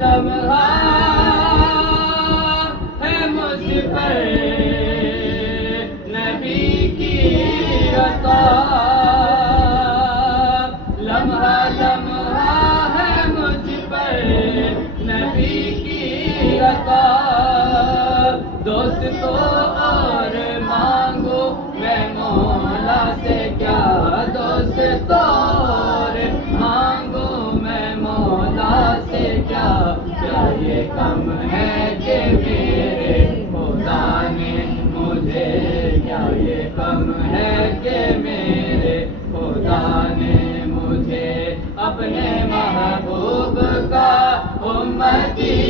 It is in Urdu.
لمحہ ہے مجھ پر نبی کی عطا، لمحہ لمحہ ہے مجھ پر نبی کی عطا، دوستو اور مانگو میں مولا سے کیا، دوستو اور مانگو میں مولا سے کیا، کیا یہ کم ہے کہ میرے خدا نے مجھے، کیا یہ کم ہے کہ میرے خدا نے مجھے اپنے محبوب کا امتی